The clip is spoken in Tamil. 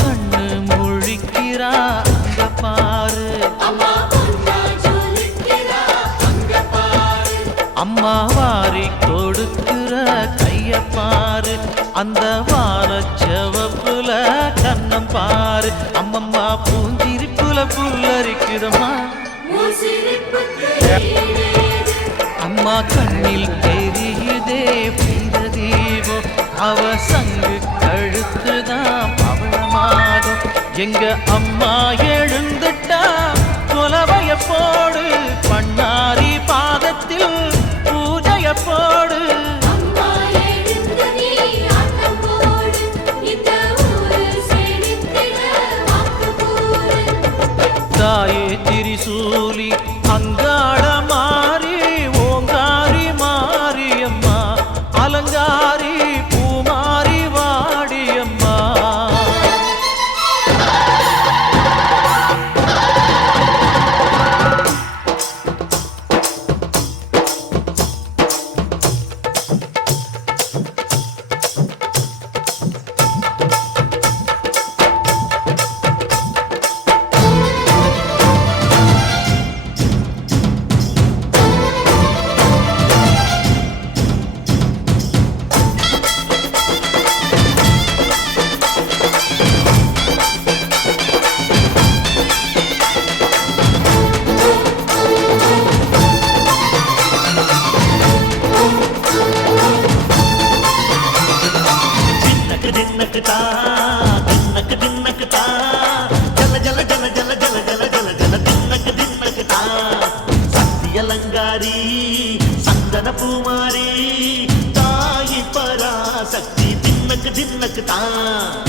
கண்ணு முழிக்கிறா அங்க பாரு, அம்மா வாரி கொடுக்கிற கைய பாரு, அந்த வானச்சவப்புல கண்ணம் பாரு, அம்மம்மா பூஞ்சிரிப்புல புல்லரிக்குதம்மா, அம்மா கண்ணில் தெரியுதே பிரதீபம், அவ சங்கு கழுத்துதான் பவளமாகும், எங்க அம்மா எழுந்துட்டா கொலவைய போடு, பண்ணாரி பாதத்தில் பூஜைய போடு, தாயே திரிசூலி அங்காள மாறி ஓங்காரி மாரியம்மா, அலங்காரி பூமாரி வாடியம்மா. அலங்காரி சந்தன பூமாரி தாயி பராசக்தி தின்னக்கு தின்னக்கு தான்.